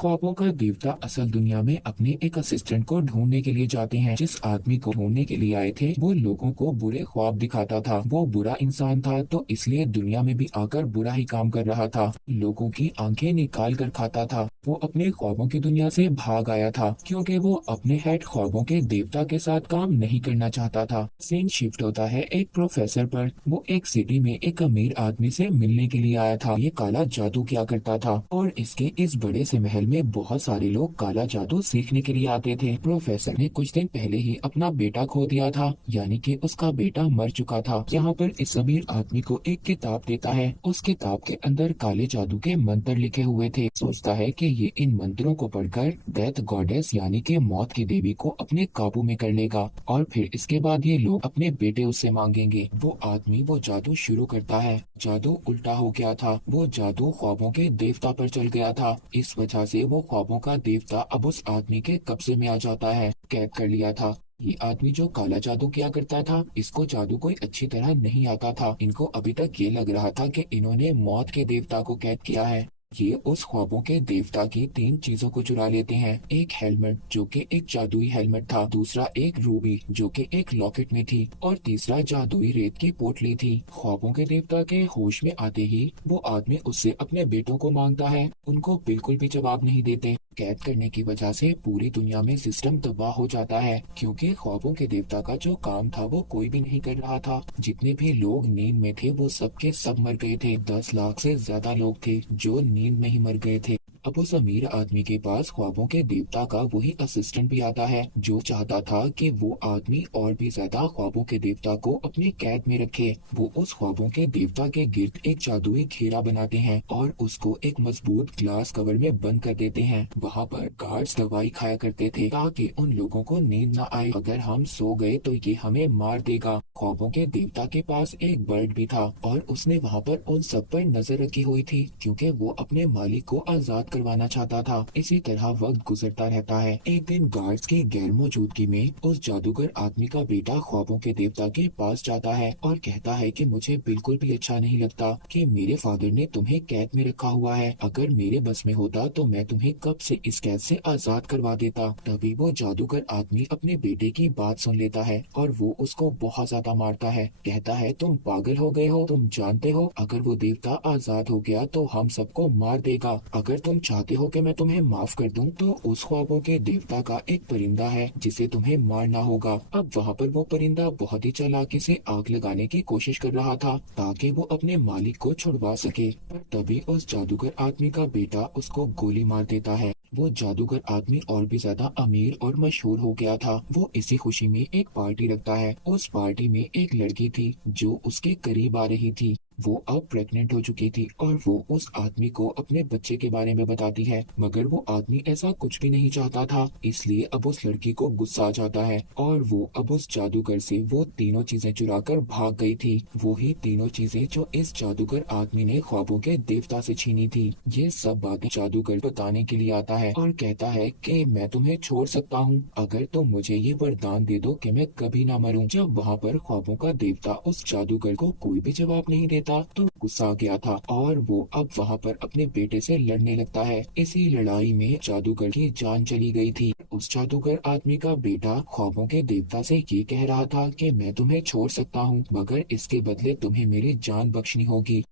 ख्वाबों का देवता असल दुनिया में अपने एक असिस्टेंट को ढूंढने के लिए जाते हैं। जिस आदमी को ढूंढने के लिए आए थे वो लोगों को बुरे ख्वाब दिखाता था। वो बुरा इंसान था तो इसलिए दुनिया में भी आकर बुरा ही काम कर रहा था। लोगों की आंखें निकाल कर खाता था। वो अपने ख्वाबों की दुनिया से भाग आया था क्योंकि वो अपने हेड ख्वाबों के देवता के साथ काम नहीं करना चाहता था। सीन शिफ्ट होता है एक प्रोफेसर पर। वो एक सिटी में एक अमीर आदमी से मिलने के लिए आया था। ये काला जादू क्या करता था और इसके इस बड़े से महल में बहुत सारे लोग काला जादू सीखने के लिए आते थे। प्रोफेसर ने कुछ दिन पहले ही अपना बेटा खो दिया था, यानी कि उसका बेटा मर चुका था। यहाँ पर इस अमीर आदमी को एक किताब देता है। उस किताब के अंदर काले जादू के मंत्र लिखे हुए थे। सोचता है कि ये इन मंत्रों को पढ़कर डेथ गॉडेस यानी कि मौत की देवी को अपने काबू में कर लेगा और फिर इसके बाद ये लोग अपने बेटे उससे मांगेंगे। वो आदमी वो जादू शुरू करता है। जादू उल्टा हो गया था। वो जादू ख्वाबों के देवता पर चल गया था। इस वजह से वो ख्वाबों का देवता अब उस आदमी के कब्जे में आ जाता है। कैद कर लिया था। ये आदमी जो काला जादू किया करता था, इसको जादू कोई अच्छी तरह नहीं आता था। इनको अभी तक ये लग रहा था कि इन्होंने मौत के देवता को कैद किया है। ये उस ख्वाबों के देवता की तीन चीजों को चुरा लेते हैं। एक हेलमेट जो कि एक जादुई हेलमेट था, दूसरा एक रूबी जो कि एक लॉकेट में थी और तीसरा जादुई रेत की पोटली थी। ख्वाबों के देवता के होश में आते ही वो आदमी उससे अपने बेटों को मांगता है। उनको बिल्कुल भी जवाब नहीं देते। कैद करने की वजह से पूरी दुनिया में सिस्टम तबाह हो जाता है क्योंकि ख्वाबों के देवता का जो काम था वो कोई भी नहीं कर रहा था। जितने भी लोग नींद में थे वो सबके सब मर गए थे। 10 लाख से ज्यादा लोग थे जो नींद में ही मर गए थे। अब उस अमीर आदमी के पास ख्वाबों के देवता का वही असिस्टेंट भी आता है जो चाहता था कि वो आदमी और भी ज्यादा ख्वाबों के देवता को अपनी कैद में रखे। वो उस ख्वाबों के देवता के गिर्द एक जादुई घेरा बनाते हैं और उसको एक मजबूत ग्लास कवर में बंद कर देते हैं। वहाँ पर गार्ड्स दवाई खाया करते थे ताकि उन लोगों को नींद न आए। अगर हम सो गए तो ये हमें मार देगा। ख्वाबों के देवता के पास एक बर्ड भी था और उसने वहाँ पर उन सब पर नजर रखी हुई थी क्योंकि वो अपने मालिक को आजाद करवाना चाहता था। इसी तरह वक्त गुजरता रहता है। एक दिन गार्ड्स की गैर मौजूदगी में उस जादूगर आदमी का बेटा ख्वाबों के देवता के पास जाता है और कहता है कि मुझे बिल्कुल भी अच्छा नहीं लगता कि मेरे फादर ने तुम्हें कैद में रखा हुआ है। अगर मेरे बस में होता तो मैं तुम्हें कब से इस कैद से आजाद करवा देता। तभी वो जादूगर आदमी अपने बेटे की बात सुन लेता है और वो उसको बहुत ज्यादा मारता है। कहता है तुम पागल हो गए हो। तुम जानते हो अगर वो देवता आजाद हो गया तो हम सबको मार देगा। अगर तुम चाहते हो कि मैं तुम्हें माफ कर दूं तो उस ख्वाबों के देवता का एक परिंदा है जिसे तुम्हें मारना होगा। अब वहाँ पर वो परिंदा बहुत ही चालाकी से आग लगाने की कोशिश कर रहा था ताकि वो अपने मालिक को छुड़वा सके। पर तभी उस जादूगर आदमी का बेटा उसको गोली मार देता है। वो जादूगर आदमी और भी ज्यादा अमीर और मशहूर हो गया था। वो इसी खुशी में एक पार्टी रखता है। उस पार्टी में एक लड़की थी जो उसके करीब आ रही थी। वो अब प्रेग्नेंट हो चुकी थी और वो उस आदमी को अपने बच्चे के बारे में बताती है, मगर वो आदमी ऐसा कुछ भी नहीं चाहता था। इसलिए अब उस लड़की को गुस्सा आ जाता है और वो अब उस जादूगर से वो तीनों चीजें चुरा कर भाग गई थी। वो ही तीनों चीजें जो इस जादूगर आदमी ने ख्वाबों के देवता से छीनी थी। ये सब बातें जादूगर बताने के लिए आता है और कहता है कि मैं तुम्हें छोड़ सकता हूँ अगर तुम मुझे ये वरदान दे दो कि मैं कभी ना मरूं। जब वहाँ पर ख्वाबों का देवता उस जादूगर को कोई भी जवाब नहीं देता तो गुस्सा आ गया था और वो अब वहाँ पर अपने बेटे से लड़ने लगता है। इसी लड़ाई में जादूगर की जान चली गई थी। उस जादूगर आदमी का बेटा ख्वाबों के देवता से ये कह रहा था कि मैं तुम्हें छोड़ सकता हूँ मगर इसके बदले तुम्हें मेरी जान बख्शनी होगी।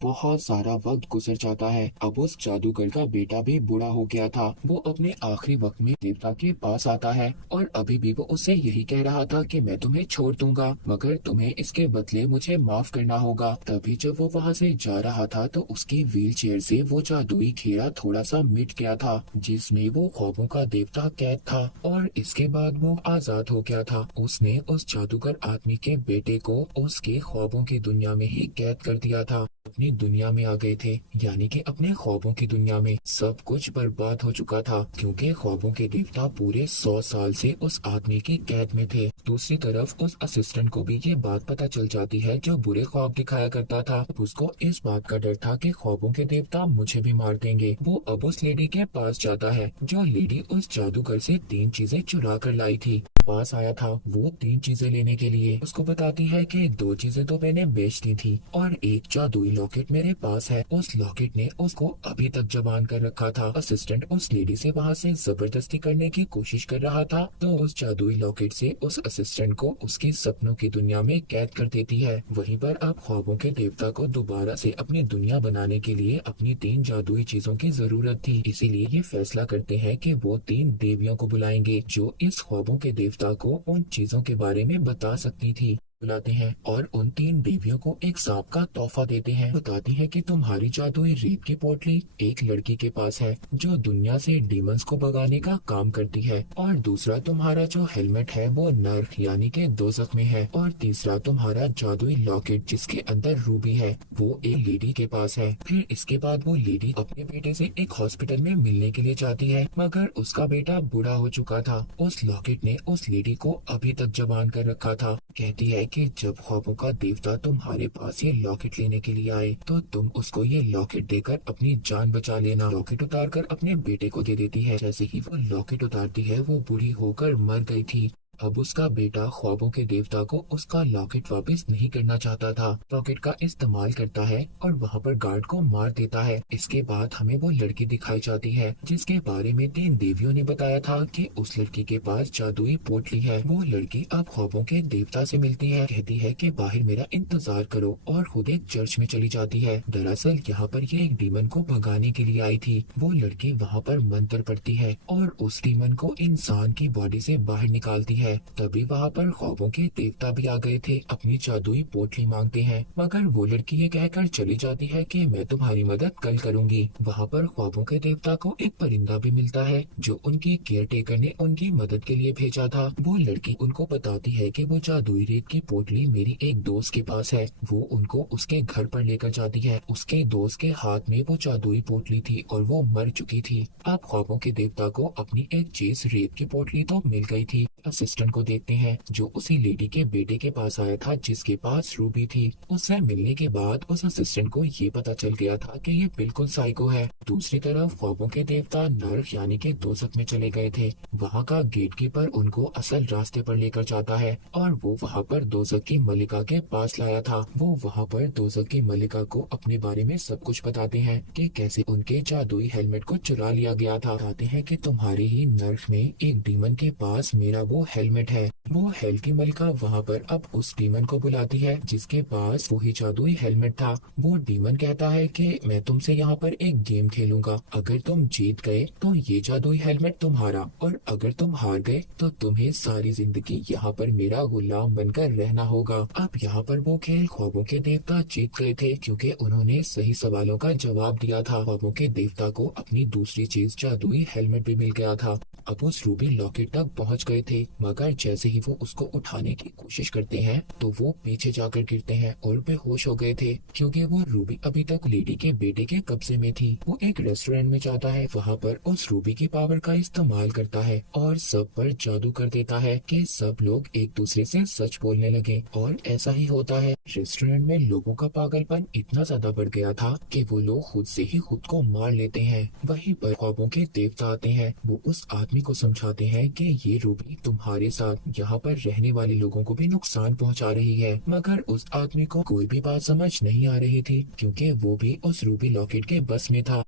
बहुत सारा वक्त गुजर जाता है। अब उस जादूगर का बेटा भी बूढ़ा हो गया था। वो अपने आखिरी वक्त में देवता के पास आता है और अभी भी वो उससे यही कह रहा था कि मैं तुम्हें छोड़ दूंगा मगर तुम्हें इसके बदले मुझे माफ करना होगा। तभी जब वो वहाँ से जा रहा था तो उसकी व्हील चेयर से वो जादुई घेरा थोड़ा सा मिट गया था जिसमें वो ख्वाबों का देवता कैद था और इसके बाद वो आजाद हो गया था। उसने उस जादूगर आदमी के बेटे को उसके ख्वाबों की दुनिया में ही कैद कर दिया था। अपनी दुनिया में आ गए थे, यानी कि अपने ख्वाबों की दुनिया में सब कुछ बर्बाद हो चुका था क्योंकि ख्वाबों के देवता पूरे 100 साल से उस आदमी की कैद में थे। दूसरी तरफ उस असिस्टेंट को भी ये बात पता चल जाती है जो बुरे ख्वाब दिखाया करता था। उसको इस बात का डर था कि ख्वाबों के देवता मुझे भी मार देंगे। वो अब उस लेडी के पास जाता है जो लेडी उस जादूगर से तीन चीजें चुरा कर लाई थी। पास आया था वो 3 चीजें लेने के लिए। उसको बताती है कि 2 चीजें तो मैंने बेच दी थी और एक जादुई लॉकेट मेरे पास है। उस लॉकेट ने उसको अभी तक जबान कर रखा था। असिस्टेंट उस लेडी से वहाँ से जबरदस्ती करने की कोशिश कर रहा था तो उस जादुई लॉकेट से उस असिस्टेंट को उसके सपनों की दुनिया में कैद कर देती है। वहीं पर अब ख्वाबों के देवता को दोबारा से अपनी दुनिया बनाने के लिए अपनी 3 जादुई चीजों की जरूरत थी। इसीलिए ये फैसला करते हैं कि वो 3 देवियों को बुलाएंगे जो इस ख्वाबों के देवता को उन चीजों के बारे में बता सकती थी। बुलाते हैं और उन 3 देवियों को एक सांप का तोहफा देते हैं। बताती है कि तुम्हारी जादुई रेत की पोटली एक लड़की के पास है जो दुनिया से डीमंस को भगाने का काम करती है, और दूसरा तुम्हारा जो हेलमेट है वो नर्क यानी के दोज़ख में है, और तीसरा तुम्हारा जादुई लॉकेट जिसके अंदर रूबी है वो एक लेडी के पास है। फिर इसके बाद वो लेडी अपने बेटे से एक हॉस्पिटल में मिलने के लिए जाती है मगर उसका बेटा बूढ़ा हो चुका था। उस लॉकेट ने उस लेडी को अभी तक जबान कर रखा था। कहती है कि जब ख्वाबों का देवता तुम्हारे पास ये लॉकेट लेने के लिए आए तो तुम उसको ये लॉकेट देकर अपनी जान बचा लेना। लॉकेट उतार कर अपने बेटे को दे देती है। जैसे ही वो लॉकेट उतारती है वो बूढ़ी होकर मर गई थी। अब उसका बेटा ख्वाबों के देवता को उसका लॉकेट वापस नहीं करना चाहता था। लॉकेट का इस्तेमाल करता है और वहाँ पर गार्ड को मार देता है। इसके बाद हमें वो लड़की दिखाई जाती है जिसके बारे में 3 देवियों ने बताया था कि उस लड़की के पास जादुई पोटली है। वो लड़की अब ख्वाबों के देवता से मिलती है। कहती है कि बाहर मेरा इंतजार करो और खुद एक चर्च में चली जाती है। दरअसल यहाँ पर ये एक डीमन को भगाने के लिए आई थी। वो लड़की वहाँ पर मंत्र पढ़ती है और उस डीमन को इंसान की बॉडी से बाहर निकालती है। तभी वहाँ पर ख्वाबों के देवता भी आ गए थे। अपनी जादुई पोटली मांगते हैं मगर वो लड़की ये कहकर चली जाती है कि मैं तुम्हारी मदद कल करूंगी। वहाँ पर ख्वाबों के देवता को एक परिंदा भी मिलता है जो उनकी केयर टेकर ने उनकी मदद के लिए भेजा था। वो लड़की उनको बताती है कि वो जादुई रेत की पोटली मेरी एक दोस्त के पास है। वो उनको उसके घर पर लेकर जाती है। उसके दोस्त के हाथ में वो जादुई पोटली थी और वो मर चुकी थी। अब ख्वाबों के देवता को अपनी एक चीज रेत की पोटली तो मिल गई थी। असिस्टेंट को देखते हैं जो उसी लेडी के बेटे के पास आया था जिसके पास रूबी थी। उससे मिलने के बाद उस असिस्टेंट को ये पता चल गया था कि ये बिल्कुल साइको है। दूसरी तरफ ख्वाबों के देवता नर्क यानी के दोज़ख में चले गए थे। वहाँ का गेट कीपर उनको असल रास्ते पर लेकर जाता है और वो वहाँ पर दोज़ख की मलिका के पास लाया था। वो वहाँ पर दोज़ख की मलिका को अपने बारे में सब कुछ बताते हैं कि कैसे उनके जादुई हेलमेट को चुरा लिया गया था। बताते हैं कि तुम्हारी ही नर्क में एक डीमन के पास मेरा वो हेलमेट है। वो हेल की मलिका वहाँ पर अब उस डीमन को बुलाती है जिसके पास वही जादुई हेलमेट था। वो डीमन कहता है कि मैं तुमसे यहाँ पर एक गेम खेलूंगा। अगर तुम जीत गए तो ये जादुई हेलमेट तुम्हारा, और अगर तुम हार गए तो तुम्हें सारी जिंदगी यहाँ पर मेरा गुलाम बनकर रहना होगा। अब यहाँ पर वो खेल ख्वाबों के देवता जीत गए थे क्योंकि उन्होंने सही सवालों का जवाब दिया था। ख्वाबों के देवता को अपनी दूसरी चीज जादुई हेलमेट भी मिल गया था। अब उस रूबी लॉकेट तक पहुँच गए थे मगर जैसे ही वो उसको उठाने की कोशिश करते हैं तो वो पीछे जाकर गिरते हैं और बेहोश हो गए थे क्योंकि वो रूबी अभी तक लेडी के बेटे के कब्जे में थी। वो एक रेस्टोरेंट में जाता है, वहाँ पर उस रूबी की पावर का इस्तेमाल करता है और सब पर जादू कर देता है कि सब लोग एक दूसरे से सच बोलने लगे, और ऐसा ही होता है। रेस्टोरेंट में लोगों का पागलपन इतना ज्यादा बढ़ गया था कि वो लोग खुद से ही खुद को मार लेते हैं। वहीं पर ख्वाबों के देवता आते हैं। वो उस आदमी को समझाते हैं कि ये रूबी तुम्हारे साथ यहाँ पर रहने वाले लोगों को भी नुकसान पहुँचा रही है, मगर उस आदमी को कोई भी बात समझ नहीं आ रही थी क्योंकि वो भी उस रूबी लॉकेट के बस में था।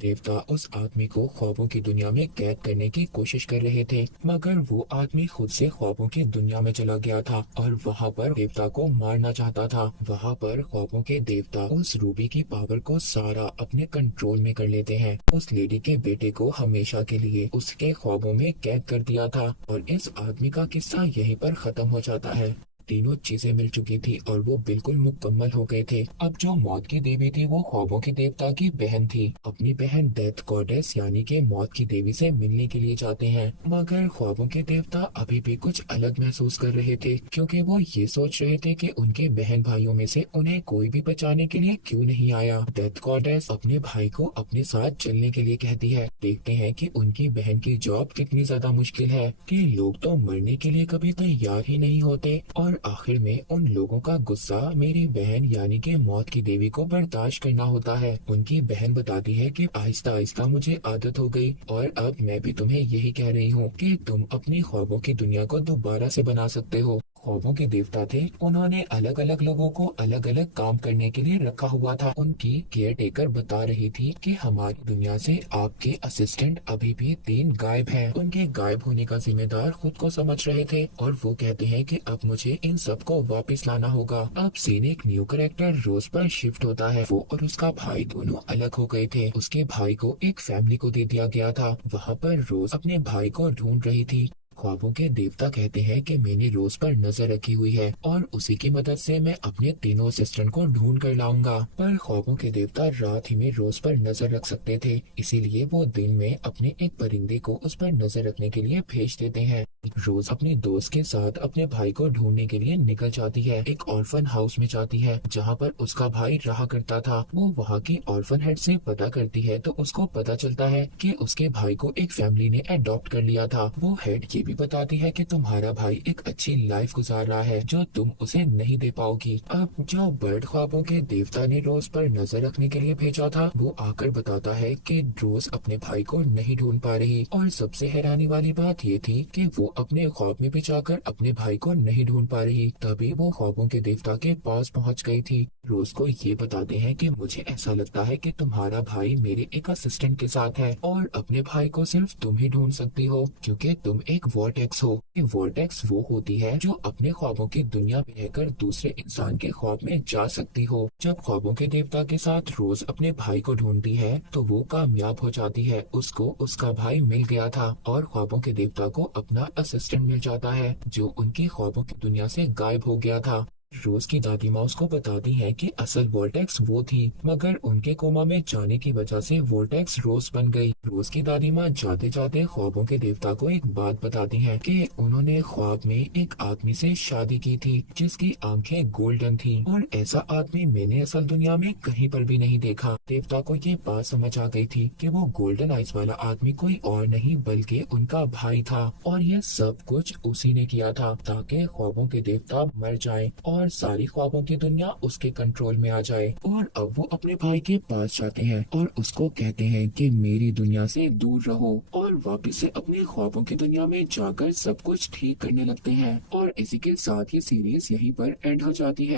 देवता उस आदमी को ख्वाबों की दुनिया में कैद करने की कोशिश कर रहे थे मगर वो आदमी खुद से ख्वाबों की दुनिया में चला गया था और वहाँ पर देवता को मारना चाहता था। वहाँ पर ख्वाबों के देवता उस रूबी की पावर को सारा अपने कंट्रोल में कर लेते हैं। उस लेडी के बेटे को हमेशा के लिए उसके ख्वाबों में कैद कर दिया था और इस आदमी का किस्सा यहीं पर खत्म हो जाता है। तीनों चीजें मिल चुकी थी और वो बिल्कुल मुकम्मल हो गए थे। अब जो मौत की देवी थी वो ख्वाबों के देवता की बहन थी। अपनी बहन डेथ गॉडेस यानी के मौत की देवी से मिलने के लिए जाते हैं मगर ख्वाबों के देवता अभी भी कुछ अलग महसूस कर रहे थे क्योंकि वो ये सोच रहे थे कि उनके बहन भाइयों में से उन्हें कोई भी बचाने के लिए क्यों नहीं आया। डेथ गॉडेस अपने भाई को अपने साथ चलने के लिए कहती है। देखते हैं कि उनकी बहन की जॉब कितनी ज्यादा मुश्किल है कि लोग तो मरने के लिए कभी तैयार ही नहीं होते और और आखिर में उन लोगों का गुस्सा मेरी बहन यानी कि मौत की देवी को बर्दाश्त करना होता है। उनकी बहन बताती है कि आहिस्ता आहिस्ता मुझे आदत हो गई और अब मैं भी तुम्हें यही कह रही हूँ कि तुम अपनी ख्वाबों की दुनिया को दोबारा से बना सकते हो। ख्वाबों के देवता थे, उन्होंने अलग अलग लोगों को अलग अलग काम करने के लिए रखा हुआ था। उनकी केयर टेकर बता रही थी कि हमारी दुनिया से आपके असिस्टेंट अभी भी 3 गायब हैं। उनके गायब होने का जिम्मेदार खुद को समझ रहे थे और वो कहते हैं कि अब मुझे इन सबको वापस लाना होगा। अब सीन एक न्यू कैरेक्टर रोज पर शिफ्ट होता है। वो और उसका भाई दोनों अलग हो गए थे। उसके भाई को एक फैमिली को दे दिया गया था। वहाँ पर रोज अपने भाई को ढूंढ रही थी। ख्वाबों के देवता कहते हैं कि मैंने रोज पर नजर रखी हुई है और उसी की मदद से मैं अपने तीनों असिस्टेंट को ढूंढ कर लाऊंगा। पर ख्वाबों के देवता रात ही में रोज पर नजर रख सकते थे, इसीलिए वो दिन में अपने एक परिंदे को उस पर नजर रखने के लिए भेज देते हैं। रोज अपने दोस्त के साथ अपने भाई को ढूंढने के लिए निकल जाती है। एक ऑर्फन हाउस में जाती है जहाँ पर उसका भाई रहा करता था। वो वहाँ की ऑर्फन हेड से पता करती है तो उसको पता चलता है कि उसके भाई को एक फैमिली ने अडॉप्ट कर लिया था। वो हेड ये भी बताती है कि तुम्हारा भाई एक अच्छी लाइफ गुजार रहा है जो तुम उसे नहीं दे पाओगी। अब जो बर्ड ख्वाबों के देवता ने रोज पर नजर रखने के लिए भेजा था वो आकर बताता है कि रोज अपने भाई को नहीं ढूंढ पा रही और सबसे हैरानी वाली बात ये थी कि वो अपने ख्वाब में भी जाकर अपने भाई को नहीं ढूंढ पा रही। तभी वो ख्वाबों के देवता के पास पहुंच गई थी। रोज को ये बताते हैं कि मुझे ऐसा लगता है कि तुम्हारा भाई मेरे एक असिस्टेंट के साथ है और अपने भाई को सिर्फ तुम ही ढूंढ सकती हो क्योंकि तुम एक वॉर्टेक्स हो। वॉर्टेक्स वो होती है जो अपने ख्वाबों की दुनिया में रहकर दूसरे इंसान के ख्वाब में जा सकती हो। जब ख्वाबों के देवता के साथ रोज अपने भाई को ढूंढती है तो वो कामयाब हो जाती है। उसको उसका भाई मिल गया था और ख्वाबों के देवता को अपना असिस्टेंट मिल जाता है जो उनकी ख्वाबों की दुनिया से गायब हो गया था। रोज की दादी माँ उसको बताती है कि असल वोल्टेक्स वो थी मगर उनके कोमा में जाने की वजह से वोल्टेक्स रोज बन गई। रोज की दादी माँ जाते जाते ख्वाबों के देवता को एक बात बताती है कि उन्होंने ख्वाब में एक आदमी से शादी की थी जिसकी आंखें गोल्डन थी और ऐसा आदमी मैंने असल दुनिया में कहीं पर भी नहीं देखा। देवता को ये बात समझ आ गई थी कि वो गोल्डन आइज वाला आदमी कोई और नहीं बल्कि उनका भाई था और ये सब कुछ उसी ने किया था ताकि ख्वाबों के देवता मर जाएं और सारी ख्वाबों की दुनिया उसके कंट्रोल में आ जाए। और अब वो अपने भाई के पास जाते हैं और उसको कहते हैं कि मेरी दुनिया से दूर रहो और वापस से अपने ख्वाबों की दुनिया में जाकर सब कुछ ठीक करने लगते हैं। और इसी के साथ ये सीरीज यहीं पर एंड हो जाती है।